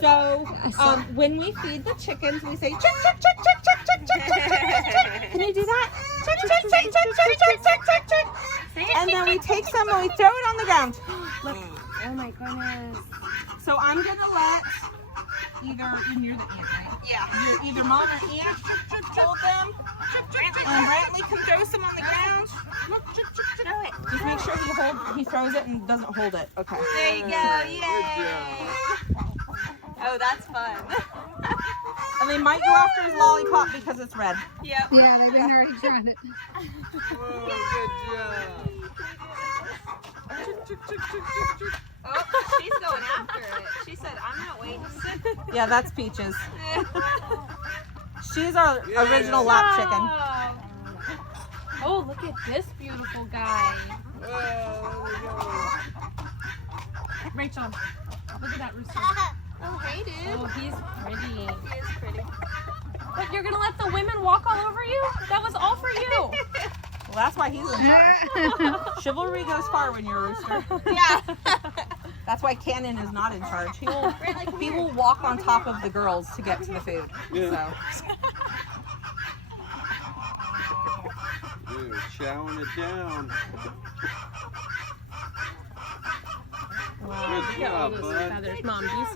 So, when we feed the chickens, we say, chick, chick, chick, chick, chick, chick, chick, chick, chick, chick. Can you do that? Chick, chick, chick, chick, chick, chick, chick, chick, chick. And then we take some and we throw it on the ground. Look. Oh my goodness. So I'm going to let either, you're the aunt, right? Yeah. Either mom or aunt hold them. And Brantley can throw some on the ground. Throw it. Just make sure he throws it and doesn't hold it. Okay. There you go. Yay. Oh, that's fun. And they might go after his lollipop because it's red. Yep. Yeah, they've been already trying it. Whoa, good job. Oh, she's going after it. She said, I'm not waiting. Yeah, that's Peaches. She's our original lap chicken. Oh, look at this beautiful guy. Rachel, look at that rooster. Oh, hey, dude. Oh, he's pretty. He is pretty. But you're gonna let the women walk all over you? That was all for you. Well, that's why he's in charge. Chivalry goes far when you're a rooster. Yeah. That's why Cannon is not in charge. He will walk on top of the girls to get to the food. Yeah. So. Dude, chowing it down. Wow, look at all those bud. feathers. Mom, do you see?